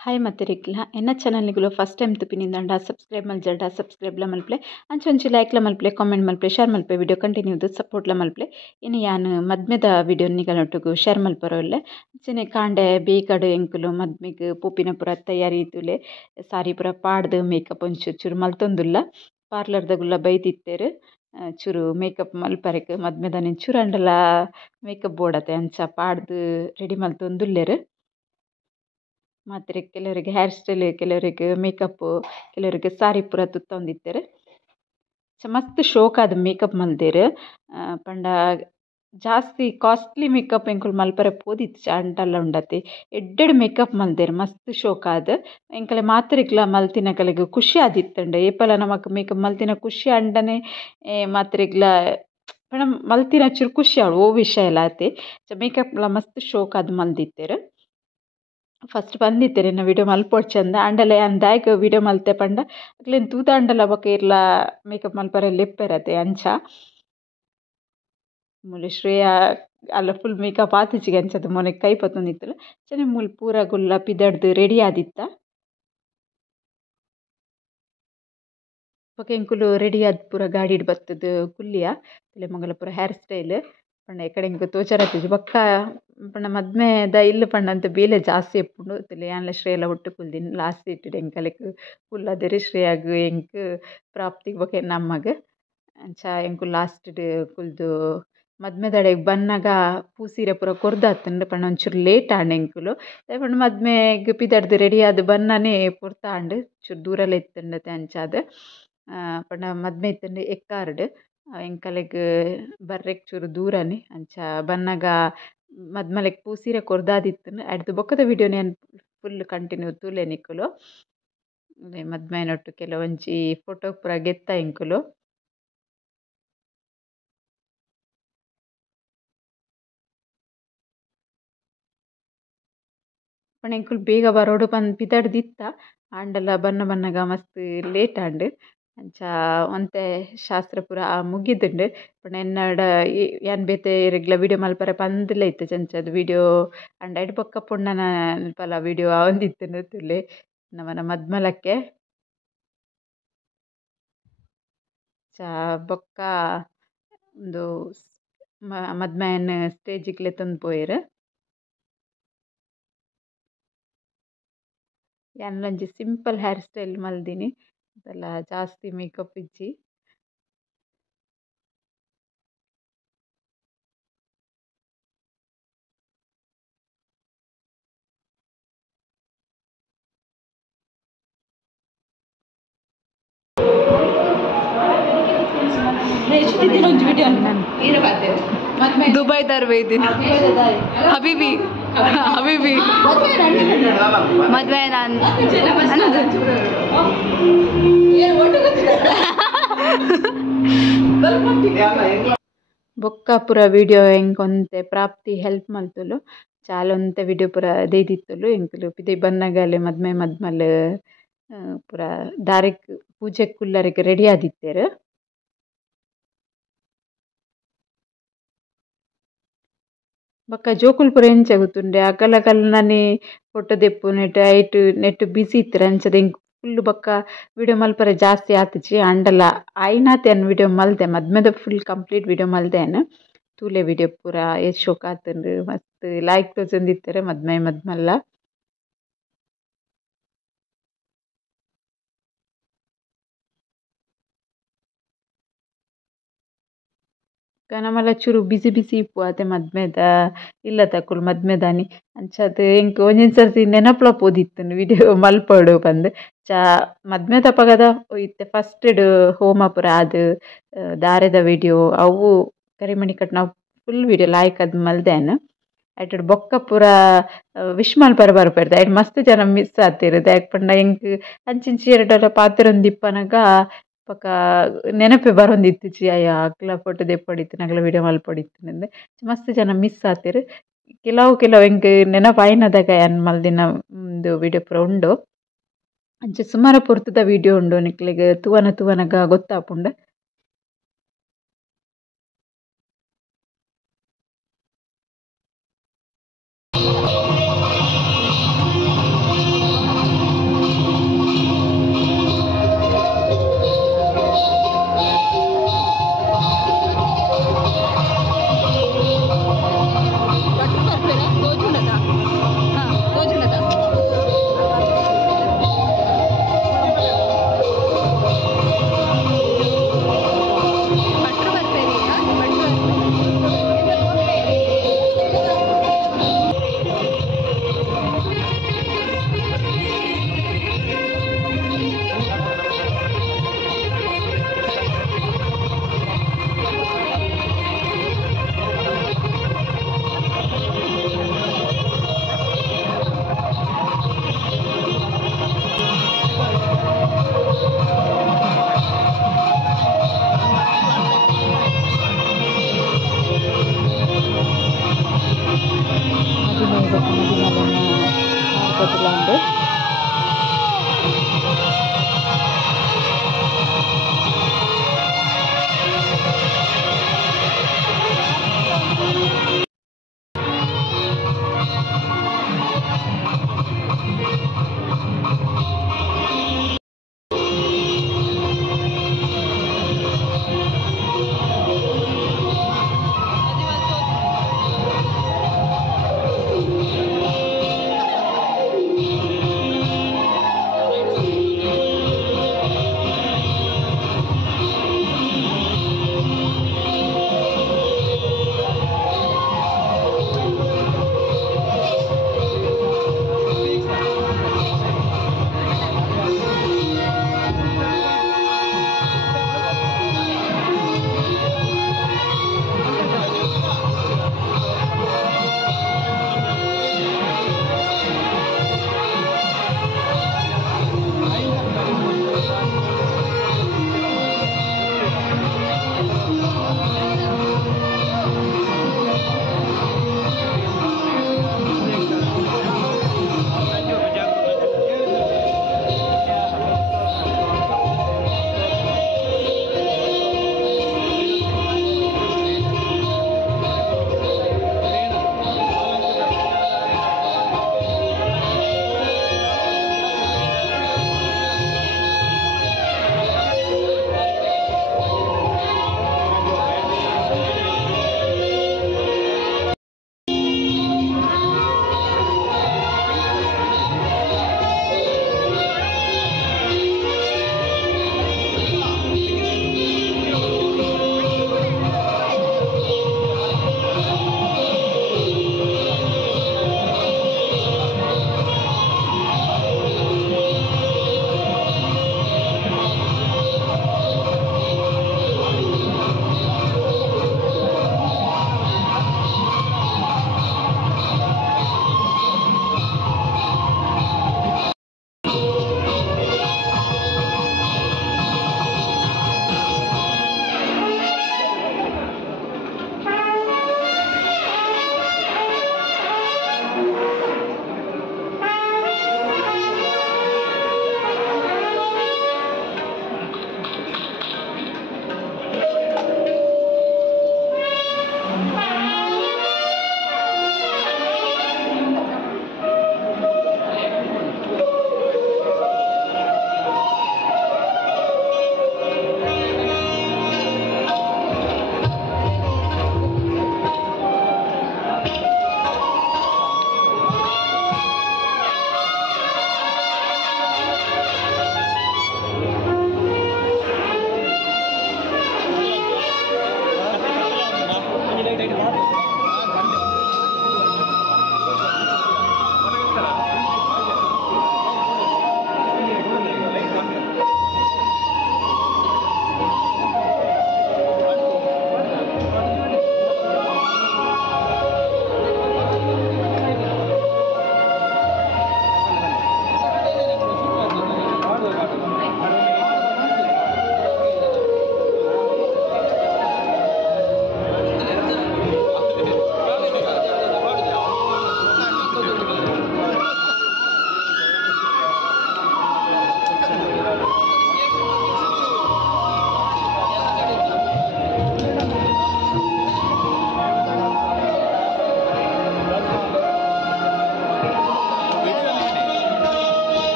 Hi ಮತ್ತೆ ರಿಕ್ಲ ಎನ್ನ ಚಾನಲ್ಗಳು ಫಸ್ಟ್ ಟೈಮ್ ತುಪಿನಿಂದ ಸಬ್ಸ್ಕ್ರೈಬ್ ಮಲ್ಜಡ ಸಬ್ಸ್ಕ್ರೈಬ್ಲ ಮಲ್ಪ್ಲೆ ಅಂಚೊಂಚಿ ಲೈಕ್ಲ ಮಲ್ಪ್ಲೆ ಕಾಮೆಂಟ್ ಮಲ್ಪ್ಲೆ ಶೇರ್ ಮಲ್ಪೆ ವಿಡಿಯೋ ಕಂಟಿನ್ಯೂದು ಸಪೋರ್ಟ್ಲ ಮಲ್ಪ್ಲೆ ಇನ್ನು ಯಾನು ಮದ್ಮೆದ ವಿಡಿಯೋ ನಿಗಲೊಟ್ಟುಗು ಶೇರ್ ಮಲ್ಪರೋಲ್ಲೆ ಅಂಚನೆ ಕಾಂಡೆ ಬೇಕಡು ಎಂಕುಲು ಮದ್ಮೆಗ್ ಪೂಪಿನ ಪೂರ ತಯಾರಿ ಇತ್ತುಲೆ ಸಾರಿ ಪೂರ ಪಾಡ್ದು ಮೇಕಪ್ ಒಂಚೂರು ಚೂರು ಮಲ್ತೊಂದುಲ್ಲ ಪಾರ್ಲರ್ದಾಗುಲ್ಲ ಬೈದಿತ್ತೇರು ಚೂರು ಮೇಕಪ್ ಮಲ್ಪರೆಗ್ ಮದ್ಮೆದ ಚೂರು ಅಂಡಲ ಮೇಕಪ್ ಬೋಡತೆ ಅಂಚ ಪಾಡ್ದು ರೆಡಿ ಮಲ್ತೊಂದುಲ್ಲೆರ್ ಮಾತ್ರ ಕೆಲವರಿಗೆ ಹೇರ್ ಸ್ಟೈಲ್ ಕೆಲವರಿಗೆ ಮೇಕಪ್ ಕೆಲವರಿಗೆ ಸಾರಿ ಪೂರ ತುತ್ತೊಂದಿತ್ತೆರ್ ಮಸ್ತ್ ಶೋಕ್ ಆದ್ ಮೇಕಪ್ ಮಲ್ದೆರ್ ಪಂಡ ಜಾಸ್ತಿ ಕಾಸ್ಟ್ಲಿ ಮೇಕಪ್ ಎಂಕುಲು ಮಲ್ಪರೆ ಪೋದಿತ್ತು ಅಂಟಲ್ಲ ಉಂಡತೆ ಎಡ್ಡೆಡ್ ಮೇಕಪ್ ಮಲ್ದೆರ್ ಮಸ್ತ್ ಶೋಕ್ ಆದ್ ಎಂಕಲೆ ಮಾತ್ರೆಗ್ಲ ಮಲ್ತಿನ ಕಲೆಗ್ ಖುಷಿ ಆದಿತ್ತಂಡ ಏಪಲ ನಮಕ್ ಮೇಕಪ್ ಮಲ್ತಿನ ಖುಷಿ ಅಂಡನೆ ಮಾತ್ರೆಗ್ಲ ಪಂಡ ಮಲ್ತಿನ ಚೂರು ಖುಷಿ ಆವಡು ಓ ವಿಷಯ ಎಲ್ಲ ಆತೆ ಮೇಕಪ್ಲ ಮಸ್ತ್ ಶೋಕ್ ಆದ್ ಮಲ್ದಿತ್ತೆರ್ ಫಸ್ಟ್ ಬಂದಿತ್ತೆರ್ ಎನ್ನ ವಿಡಿಯೋ ಮಲ್ಪೊಡು ಅಂಡಲೆ ಅಂದಾಯ್ಗ್ ವಿಡಿಯೋ ಮಲ್ತೆ ಪಂಡ ಅಕ್ಲೆನ್ ತೂತ ಅಂಡಲ ಬೊಕ ಇರ್ಲ ಮೇಕಪ್ ಮಲ್ಪರೆ ಲೆಪ್ಪೆರತೆ ಅಂಚ ಮೂಲು ಶ್ರೇಯಾ ಅಲ್ಲ ಫುಲ್ ಮೇಕಪ್ ಆತಿಜಿಗೆ ಅಂಚದ ಮೊನೆಗ್ ಕೈ ಪತ್ತೊಂದಿತ್ತಲ್ಲ ಚೆನ್ನ ಮೂಲು ಪೂರ ಗುಲ್ಲ ಪಿದಡ್ದು ರೆಡಿ ಆದಿತ್ತ ಬೊಕ ಎಂಕುಲು ರೆಡಿ ಆದ್ ಪೂರ ಗಾಡಿಡ್ ಬತ್ತುದು ಕುಲ್ಲಿಯ ತಲೆ ಮಂಗಲ ಪೂರ ಹೇರ್ ಸ್ಟೈಲ್ ಪಂಡ ಎಕಡೆ ಎಂಕ್ ತೋಚರತ್ತಿಜಿ ಬೊಕ್ಕ ಪಂಡ ಮದ್ಮೆದ ಇಲ್ಲು ಪಂಡ ಅಂತು ಬೇಲೆ ಜಾಸ್ತಿ ಎಪ್ಪುಂಡು ತಲೆ ಯಾನ್ಲ ಶ್ರೇಯಲ ಒಟ್ಟು ಕುಲ್ದಿನಿ ಲಾಸ್ಟ್ ಇಟ್ಟುಡು ಎಂಕಲೆಗ್ ಕುಲ್ಲದೆರ್ ಶ್ರೇಯಾಗ್ ಎಂಕ್ ಪ್ರಾಪ್ತಿಗ್ ಬೊಕ ಎನ್ನ ಅಮ್ಮಗ್ ಅಂಚ ಎಂಕುಲು ಲಾಸ್ಟ್ಡ್ ಕುಲ್ದು ಮದ್ಮೆದಡೆಗ್ ಬನ್ನಗ ಪೂಸೀರೆ ಪೂರ ಕೊರ್ದಾತುಂಡು ಪಂಡ ಒಂಚೂರು ಲೇಟ್ ಆಂಡ್ ಎಂಕುಲು ದಾಯೆ ಪಂಡ ಮದ್ಮೆಗ್ ಪಿದಡ್ದು ರೆಡಿ ಆದ್ ಬನ್ನನೆ ಪೊರ್ತಾಂಡ್ ಚೂರು ದೂರಲ ಇತ್ತುಂಡತೆ ಅಂಚಾದ್ ಪಂಡ ಮದ್ಮೆ ಇತ್ತುಂಡು ಎಕ್ಕಾರ್ಡ್ ಎಂಕಲೆಗ್ ಬರ್ರೆಗ್ ಚೂರು ದೂರನೆ ಅಂಚ ಬನ್ನಗ ಮದ್ಮಲೆಗ್ ಪೂಸೀರೆ ಕೊರ್ದಾದಿತ್ತುಂಡು ಅಡ್ದು ಬೊಕ್ಕದ ವಿಡಿಯೋನೆ ಏನು ಫುಲ್ ಕಂಟಿನ್ಯೂ ತೂಲೆ ನಿಕ್ಕುಲು ಮದ್ಮೆನೊಟ್ಟು ಕೆಲವೊಂಜಿ ಫೋಟೋ ಪೂರ ಗೆತ್ತ ಎಂಕುಲು ಪಂಡ ಎಂಕುಲು ಬೇಗ ಬರೋಡು ಪಿದಡ್ದಿತ್ತ ಆಂಡಲ ಬನ್ನ ಬನ್ನಗ ಮಸ್ತ್ ಲೇಟ್ ಆಂಡ್ ಅಂಚ ಒಂತೆ ಶಾಸ್ತ್ರ ಪೂರ ಮುಗಿದುಂಡು ಪಂಡ ಎನ್ನಡ ಯಾನ್ ಬೇತೆ ಇರೆಗ್ಲ ವಿಡಿಯೋ ಮಲ್ಪರೆ ಪಂದ್ಲ ಇತ್ತು ಚಂಚದ ವಿಡಿಯೋ ಅಂಡ ಬೊಕ್ಕ ಪುಂಡನ ಪಲ ವಿಡಿಯೋ ಆವೊಂದಿತ್ತುಂಡು ತುಲೆ ನಮನ ಮದ್ಮಲಕ್ಕೆ ಬೊಕ್ಕ ಒಂದು ಮದ್ಮೆಯನ್ ಸ್ಟೇಜಿಗ್ ಲೆತ್ತೊಂದು ಪೋಯೆರ್ ಯಾನ್ಲೊಂಜಿ ಸಿಂಪಲ್ ಹೇರ್ ಸ್ಟೈಲ್ ಮಲ್ದಿನಿ ಅದೆಲ್ಲ ಜಾಸ್ತಿ ಮೇಕಪ್ ಇಜ್ಜಿ ದುಬೈ ತರ್ಬೇಯ್ತೀನಿ ಹಬೀಬಿ ಹಬೀಬಿ ಮದ್ವೆ ನಾನು ಬೊಕ್ಕ ಪೂರ ವಿಡಿಯೋ ಎಂಕೊಂತೆ ಪ್ರಾಪ್ತಿ ಹೆಲ್ಪ್ ಮಲ್ತುಲು ಚಾಲೊಂತೆ ವಿಡಿಯೋ ಪೂರ ದೇಯ್ದಿತ್ತುಲು ಎಂಕುಲು ಪಿದೈ ಬನ್ನಗಲೆ ಮದ್ಮೆ ಮದ್ಮಲ್ ಪೂರ ದಾರೆಗ್ ಪೂಜೆಗ್ ಕುಲ್ಲರೆಗ್ ರೆಡಿ ಆದಿತ್ತೆರ್ ಬೊಕ್ಕ ಜೋಕುಲು ಪೂರ ಎಂಚ ಗೊತ್ತುಂಡೆ ಅಕಲ್ ನನೆ ಫೋಟೊ ದೆಪ್ಪು ನೆಟ್ ಬಿಸಿ ಇತ್ತೆರ್ ಅಂಚದ ಎಂಕ್ ಫುಲ್ ಬೊಕ್ಕ ವಿಡಿಯೋ ಮಲ್ಪರೆ ಜಾಸ್ತಿ ಆತಿಜಿ ಅಂಡಲ ಆಯ್ನಾತೆನ್ ವಿಡಿಯೋ ಮಲ್ದೆ ಮದ್ಮೆದ ಫುಲ್ ಕಂಪ್ಲೀಟ್ ವಿಡಿಯೋ ಮಲ್ದೆನ್ ತೂಲೆ ವಿಡಿಯೋ ಪೂರ ಎಷ್ಟ್ ಶೋಕ್ ಆತುಂಡು ಮಸ್ತ್ ಲಾಯ್ಕ್ ತೋಜೊಂದಿತ್ತೆರ್ ಮದ್ಮೆ ಮದ್ಮಲ್ಲ ನಮಲ ಚೂರು ಬಿಸಿ ಬಿಸಿ ಇಪ್ಪು ಆತೆ ಮದ್ಮೆದ ಇಲ್ಲದ ಕುಲ್ ಮದ್ಮೆದಾನಿ ಅಂಚಾದ್ ಎಂಕ್ ಒಂಜೊಂಜಿ ಸರ್ತಿ ನೆನಪ್ಲ ಪೋದಿತ್ತುಂಡು ವಿಡಿಯೋ ಮಲ್ಪೊಡು ಪಂದ್ ಮದ್ಮೆದ ಅಪಗದ ಇತ್ತೆ ಫಸ್ಟ್ಡ್ ಹೋಮ ಪೂರ ಆದ್ ದಾರೆದ ವಿಡಿಯೋ ಅವು ಕರಿಮಣಿ ಕಟ್ನ ಫುಲ್ ವಿಡಿಯೋ ಲಾಯ್ಕ್ ಆದ್ ಮಲ್ದೆನ್ ಐಟಡ್ ಬೊಕ್ಕ ಪೂರ ವಿಶ್ ಮಲ್ಪರೆ ಬರ್ಪೆರ್ ಐಟ್ ಮಸ್ತ್ ಜನ ಮಿಸ್ ಆತೆರ್ ದಾಯೆಗ್ ಪಂಡ ಎಂಕ್ ಅಂಚಿಂಚಿ ಎರಡಲ ಪಾತೆರೊಂದಿಪ್ಪನಗ ಬೊಕ ನೆನಪೆ ಬರೊಂದಿತ್ತುಜಿ ಅಯ್ಯ ಅಕ್ಲ ಫೋಟೊ ದೆಪ್ಪೊಡಿತ್ತಿನ ಅಕ್ಲ ವಿಡಿಯೋ ಮಲ್ಪೊಡಿತ್ತಿನ ಮಸ್ತ್ ಜನ ಮಿಸ್ ಆತೆರ್ ಕೆಲವು ಎಂಕ್ ನೆನಪು ಆಯ್ನದಾಗ ಯಾನ್ ಮಲ್ದಿನ ವಿಡಿಯೋ ಪೂರ ಉಂಡು ಅಂಚ ಸುಮಾರ ಪೊರ್ತುದ ವಿಡಿಯೋ ಉಂಡು ನಿಕ್ಲೆಗ್ ತೂವನಗ ಗೊತ್ತಾಪುಂಡು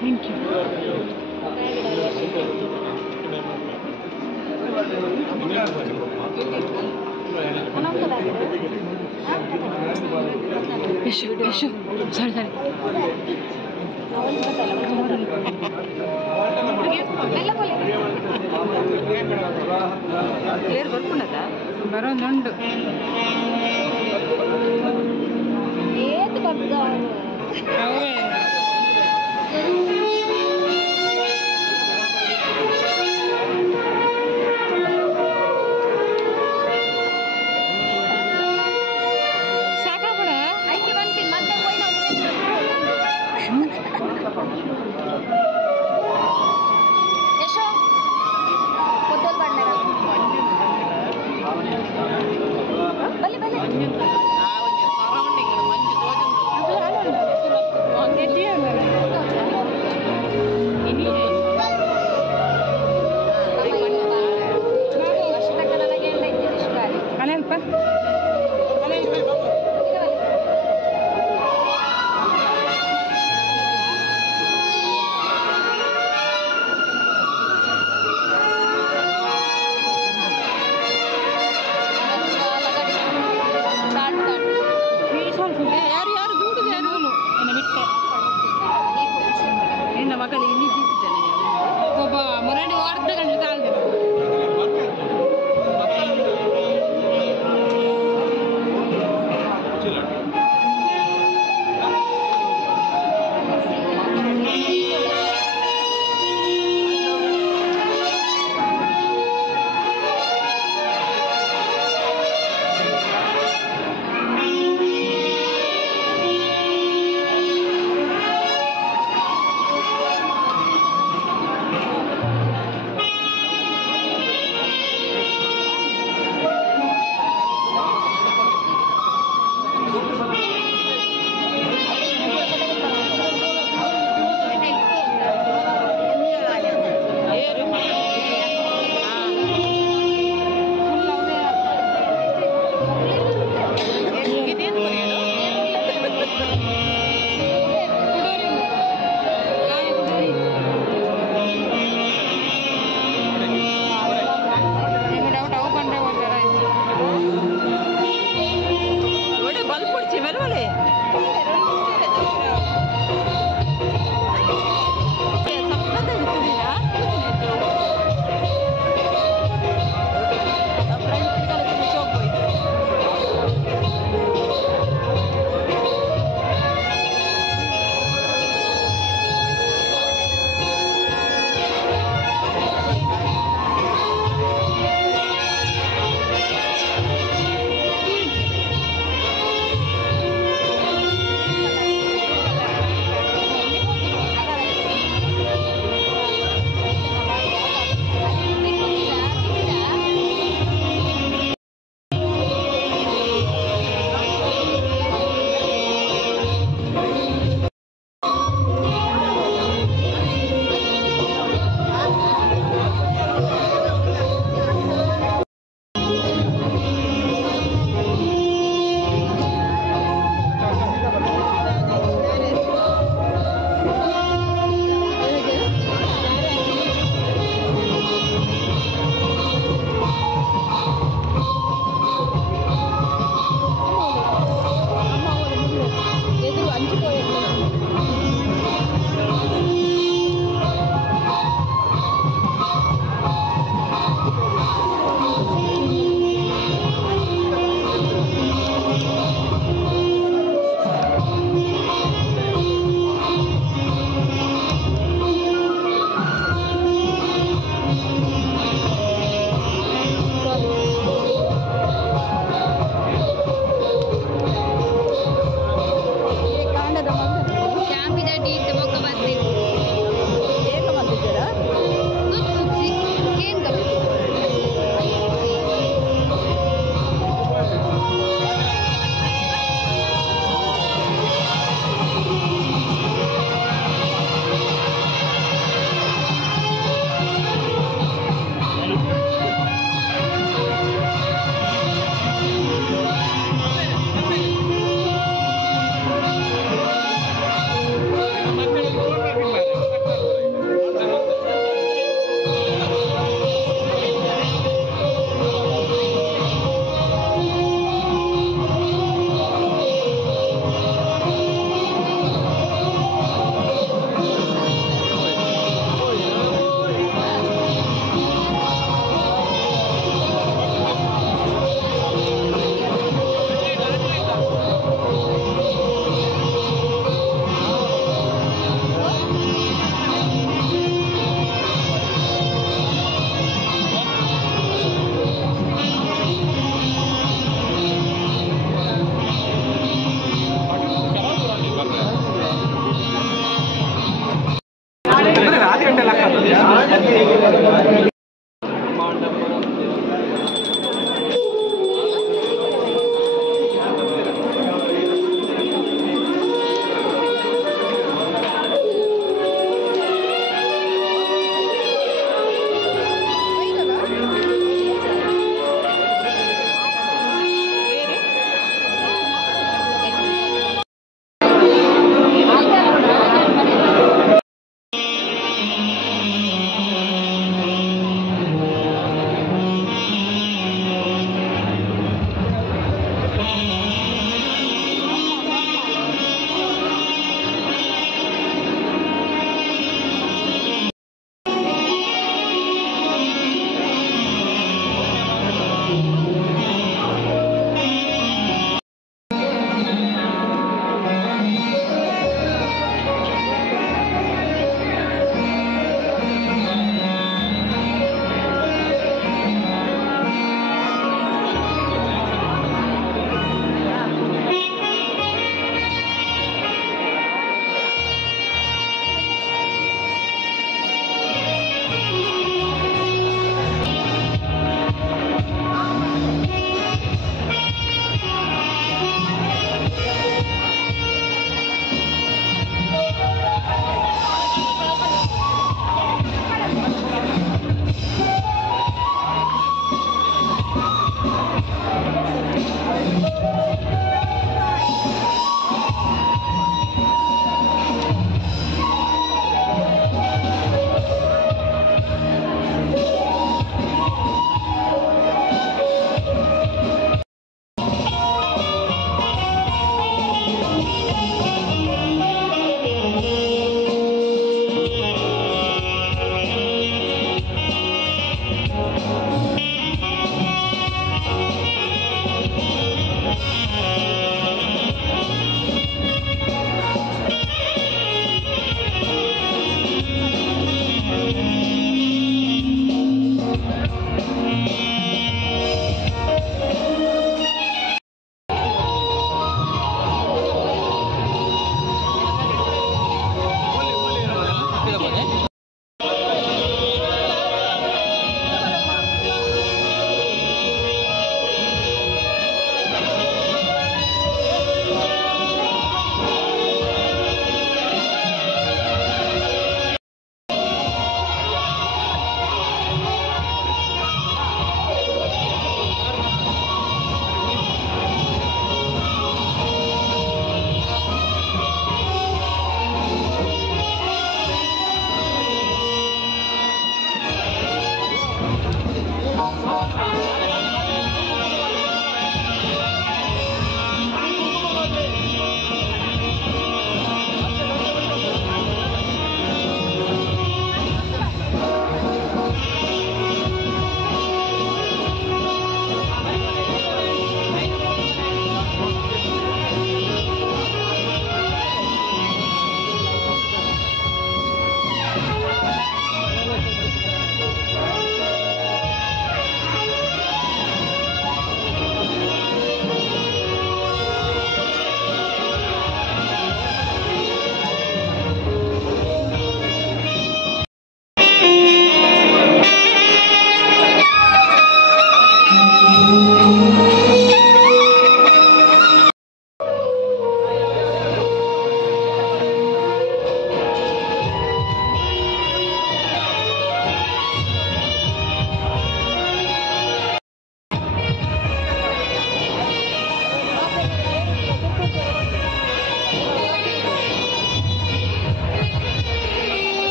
ಥ್ಯಾಂಕ್ ಯು. ಯಶು ಯಶು ಸಾರಿ ಸಾರಿ ಕ್ಲಿಯರ್ ಬರ್ಕೊಂಡದ ಬರೋದುಂಡು ಅವೇ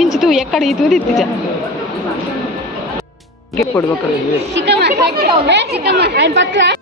ఇంచు తూ ఎక్కడ ఈ తూది ఇచ్చా కొడుకు చికమ ఆయన పట్ల